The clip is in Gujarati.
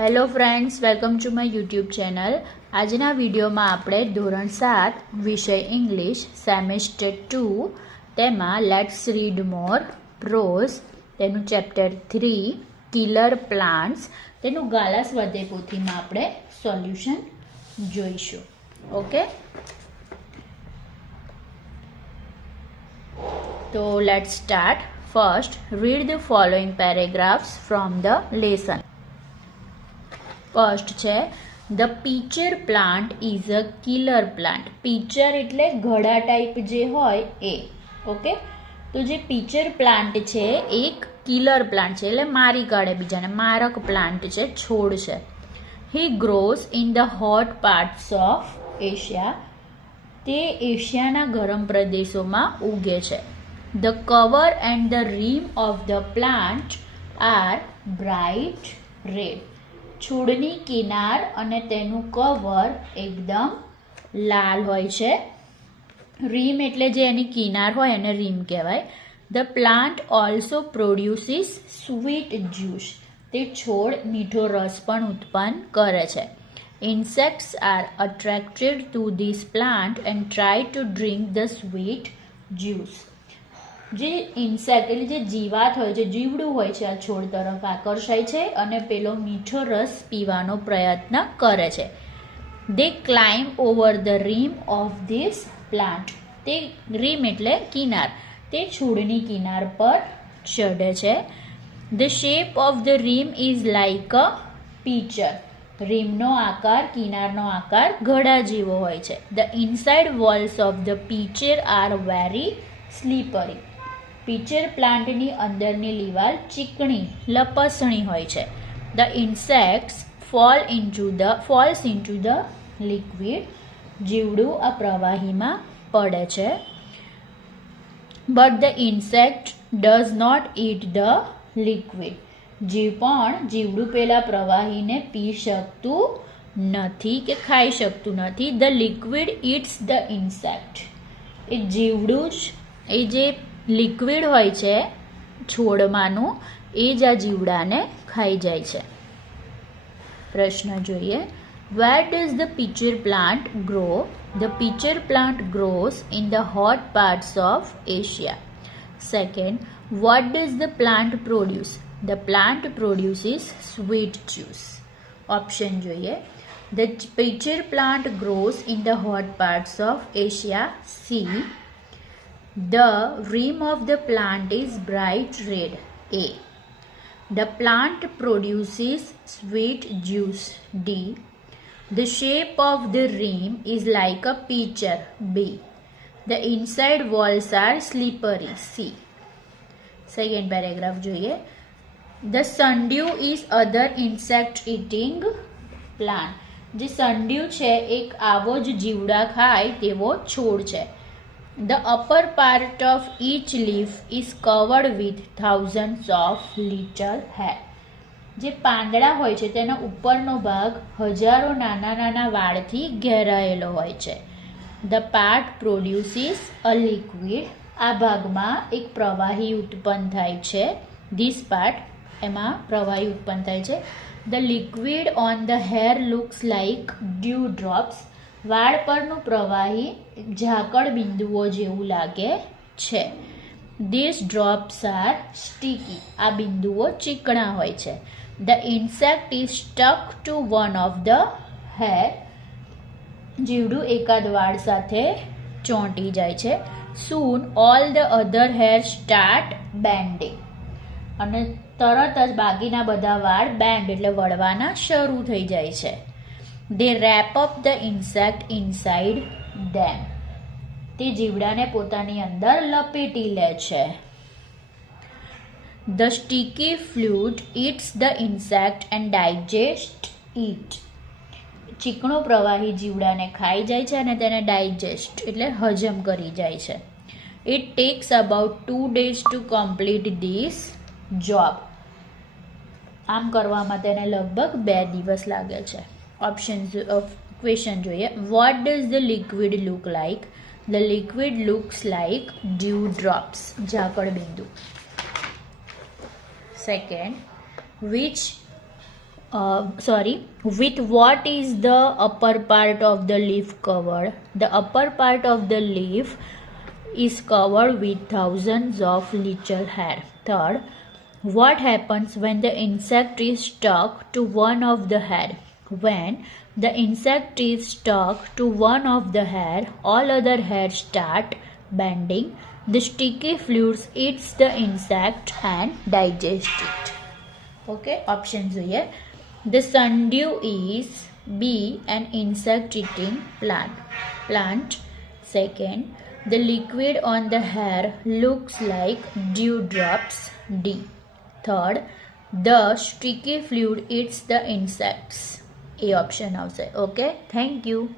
Hello friends, welcome to my YouTube channel. આજના વિડીયોમાં આપણે ધોરણ 7 વિષય ઇંગ્લિશ સેમેસ્ટર 2 તેમાં લેટ્સ રીડ મોર પ્રોઝ તેનું ચેપ્ટર 3 કિલર પ્લાન્ટ્સ તેનું ગાલા સ્વાધ્યાય પોથીમાં આપણે સોલ્યુશન જોઈશું. ઓકે, તો let's start. First, read the following paragraphs from the lesson. First છે, the pitcher plant is a killer plant. Pitcher એટલે ઘડા ટાઈપ જે હોય એ. ઓકે, તો જે પીચર પ્લાન્ટ છે એક કિલર પ્લાન્ટ છે, એટલે મારી કાઢે બીજાને, મારક પ્લાન્ટ છે, છોડ છે. He grows in the hot parts of Asia. તે એશિયાના ગરમ પ્રદેશોમાં ઉગે છે. The cover and the rim of the plant are bright red. છોડની કિનાર અને તેનું કવર એકદમ લાલ હોય છે. રીમ એટલે જે એની કિનાર હોય એને રીમ કહેવાય. The plant also produces sweet juice. તે છોડ મીઠો રસ પણ ઉત્પન્ન કરે છે. Insects are attracted to this plant and try to drink the sweet juice. જે ઇન્સેક્ટ એટલે જે જીવાત હોય છે, જીવડું હોય છે, આ છોડ તરફ આકર્ષાય છે અને પેલો મીઠો રસ પીવાનો પ્રયત્ન કરે છે. They climb over the rim of this plant. તે રીમ એટલે કિનાર, તે છોડની કિનાર પર ચડે છે. The shape of the rim is like a pitcher. રીમનો આકાર, કિનારનો આકાર ઘડા જેવો હોય છે. The inside walls of the pitcher are very slippery. Pitcher પ્લાન્ટની અંદરની લીવાલ ચીકણી, લપસણી હોય છે. The insects falls into the liquid. જીવડું આ પ્રવાહીમાં પડે છે. But the insect does not eat the liquid. જીવડું પેલા પ્રવાહીને પી શકતું નથી કે ખાઈ શકતું નથી. The liquid it's the insect. એ જીવડું જ, એ જે લિક્વિડ હોય છે છોડમાંનું, એ જ આ જીવડાને ખાઈ જાય છે. પ્રશ્ન જોઈએ. Where does the pitcher plant grow? The pitcher plant grows in the hot parts of Asia. Second, what does the plant produce? The plant produces sweet juice. Option જોઈએ. The pitcher plant grows in the hot parts of Asia. C. The rim of the plant is bright red. A. The plant produces sweet juice. D. The shape of the rim is like a pitcher. B. The inside walls are slippery. C. Second paragraph જોઈએ. The sundew is other insect eating plant. જે sundew છે એક આવો જ જીવડા ખાય તેવો છોડ છે. The upper part of each leaf is covered with thousands of little hair. જે પાંદડા હોય છે તેનો ઉપરનો ભાગ હજારો નાના નાના વાળથી ઘેરાયેલો હોય છે. The part produces a liquid. આ ભાગમાં એક પ્રવાહી ઉત્પન્ન થાય છે. This part, એમાં પ્રવાહી ઉત્પન્ન થાય છે. The liquid on the hair looks like dewdrops. વાળ પરનું પ્રવાહી ઝાકળ બિંદુઓ જેવું લાગે છે. These drops are sticky. આ બિંદુઓ ચીકણા હોય છે. The insect is stuck to one of the hair. જીવડું એકાદ વાળ સાથે ચોંટી જાય છે. Soon all the other hair start bending. અને તરત જ બાકીના બધા વાળ બેન્ડ એટલે વળવાના શરૂ થઈ જાય છે. They wrap up the insect inside them. તે જીવડાને પોતાની અંદર લપેટી લે છે. The sticky fluid eats the insect and digests it. ચીકણો પ્રવાહી જીવડાને ખાઈ જાય છે અને તેને ડાયજેસ્ટ એટલે હજમ કરી જાય છે. It takes about 2 days to complete this job. આમ કરવામાં તેને લગભગ 2 દિવસ લાગે છે. ઓપ્શન્સ ઓફ ક્વેશ્ચન જોઈએ. What does the liquid look like? The liquid looks like dew drops. ઝાકળ બિંદુ. Second, which with what is the upper part of the leaf covered? The upper part of the leaf is covered with thousands of little hair. Third, what happens when the insect is stuck to one of the hair? When the insect is stuck to one of the hair, all other hairs start bending. The sticky fluids eats the insect and digests it. Okay, options here. The sundew is B. An insect-eating plant. Second, the liquid on the hair looks like dewdrops. D. Third, the sticky fluid eats the insects. A option also. Okay, thank you.